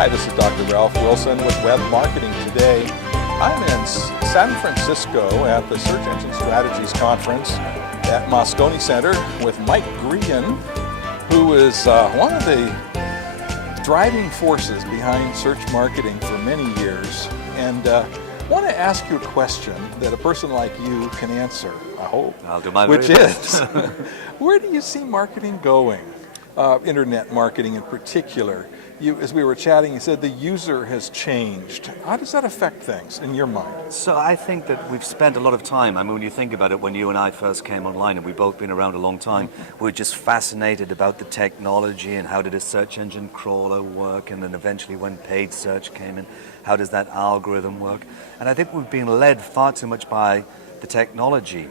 Hi, this is Dr. Ralph Wilson with Web Marketing Today. I'm in San Francisco at the Search Engine Strategies Conference at Moscone Center with Mike Grehan, who is one of the driving forces behind search marketing for many years. And I want to ask you a question that a person like you can answer, I hope. I'll do my which very best. is, where do you see marketing going? Internet marketing in particular. As we were chatting, you said the user has changed. How does that affect things in your mind? So I think that we've spent a lot of time, I mean, when you think about it, when you and I first came online, and we've both been around a long time, we were just fascinated about the technology and how did a search engine crawler work, and then eventually when paid search came in, how does that algorithm work? And I think we've been led far too much by the technology.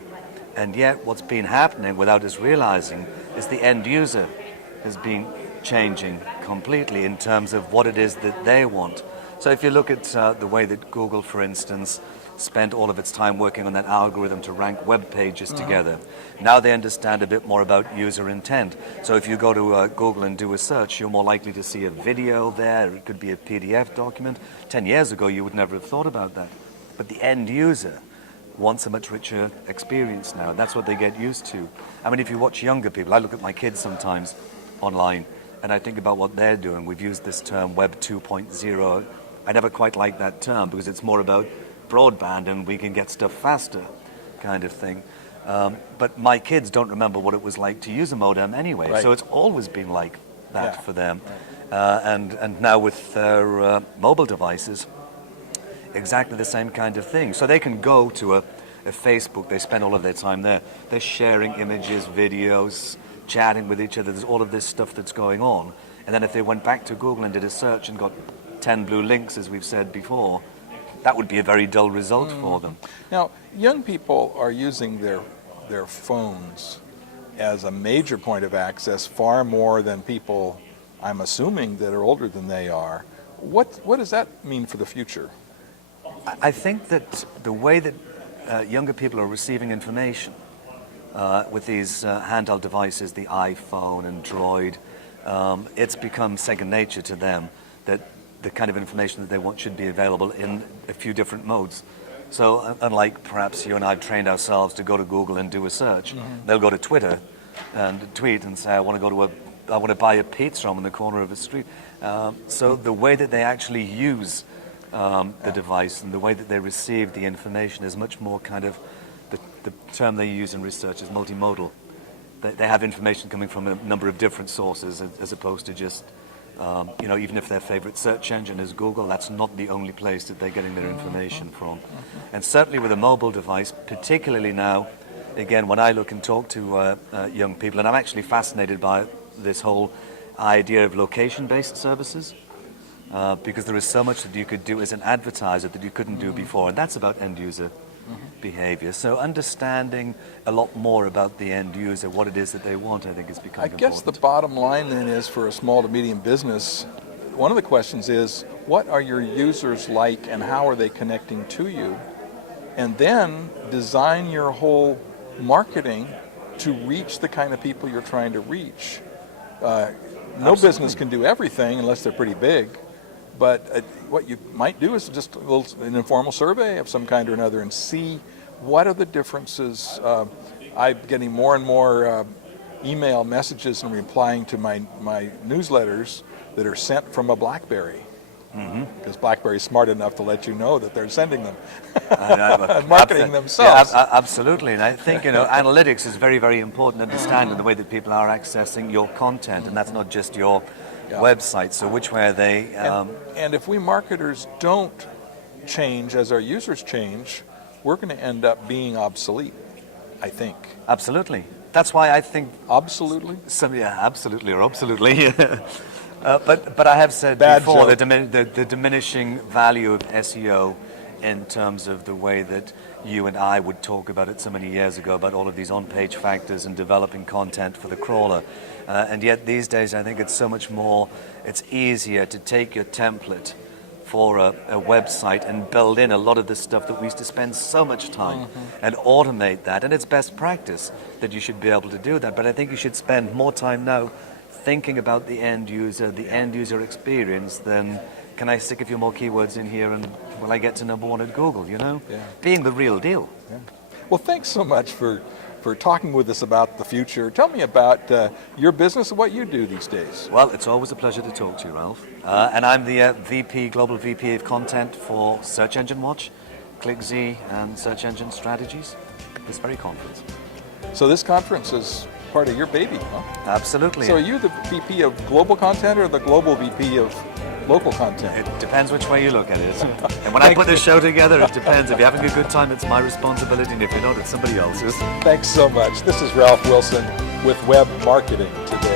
And yet what's been happening without us realizing is the end user has been changing completely in terms of what it is that they want. So if you look at the way that Google, for instance, spent all of its time working on that algorithm to rank web pages together, now they understand a bit more about user intent. So if you go to Google and do a search, you're more likely to see a video there, it could be a PDF document. 10 years ago, you would never have thought about that. But the end user wants a much richer experience now, and that's what they get used to. I mean, if you watch younger people, I look at my kids sometimes online, and I think about what they're doing. We've used this term Web 2.0. I never quite like that term because it's more about broadband and we can get stuff faster kind of thing. But my kids don't remember what it was like to use a modem anyway. Right. So it's always been like that for them. Right. And now with their mobile devices, exactly the same kind of thing. So they can go to a Facebook, they spend all of their time there. They're sharing images, videos, chatting with each other. There's all of this stuff that's going on. And then if they went back to Google and did a search and got 10 blue links, as we've said before, that would be a very dull result for them. Now, young people are using their phones as a major point of access far more than people, I'm assuming, that are older than they are. What does that mean for the future? I think that the way that younger people are receiving information with these handheld devices, the iPhone, Android, it's become second nature to them that the kind of information that they want should be available in a few different modes. So unlike perhaps you and I have trained ourselves to go to Google and do a search, they'll go to Twitter and tweet and say, I want to buy a pizza on the corner of a street. So the way that they actually use the device and the way that they receive the information is much more kind of, the term they use in research is multimodal. They have information coming from a number of different sources as opposed to just, even if their favorite search engine is Google, that's not the only place that they're getting their information from. And certainly with a mobile device, particularly now, again, when I look and talk to young people, and I'm actually fascinated by this whole idea of location-based services, because there is so much that you could do as an advertiser that you couldn't do before, and that's about end-user behavior. So understanding a lot more about the end user, what it is that they want, I think is becoming important. I guess the bottom line then is, for a small to medium business, one of the questions is, what are your users like and how are they connecting to you? And then design your whole marketing to reach the kind of people you're trying to reach. No business can do everything unless they're pretty big. But what you might do is just an informal survey of some kind or another and see what are the differences. I'm getting more and more email messages and replying to my newsletters that are sent from a BlackBerry. Because BlackBerry is smart enough to let you know that they're sending them, marketing themselves. Yeah, absolutely. And I think analytics is very, very important. Understanding the way that people are accessing your content, and that's not just your website. So which way are they? And if we marketers don't change as our users change, we're going to end up being obsolete, I think. Absolutely. That's why I think absolutely. Absolutely or absolutely. But I have said before the diminishing value of SEO in terms of the way that you and I would talk about it so many years ago about all of these on-page factors and developing content for the crawler. And yet these days I think it's so much more, it's easier to take your template for a website and build in a lot of the stuff that we used to spend so much time and automate that. And it's best practice that you should be able to do that. But I think you should spend more time now thinking about the end user experience, then can I stick a few more keywords in here and will I get to number one at Google, you know? Yeah. Being the real deal. Yeah. Well, thanks so much for talking with us about the future. Tell me about your business and what you do these days. Well, it's always a pleasure to talk to you, Ralph. And I'm the Global VP of Content for Search Engine Watch, ClickZ, and Search Engine Strategies. This very conference. So this conference is part of your baby, huh? Absolutely. So are you the VP of global content or the global VP of local content? It depends which way you look at it. And when I put this show together, it depends. If you're having a good time, it's my responsibility, and if you're not, it's somebody else's. Thanks so much. This is Ralph Wilson with Web Marketing Today.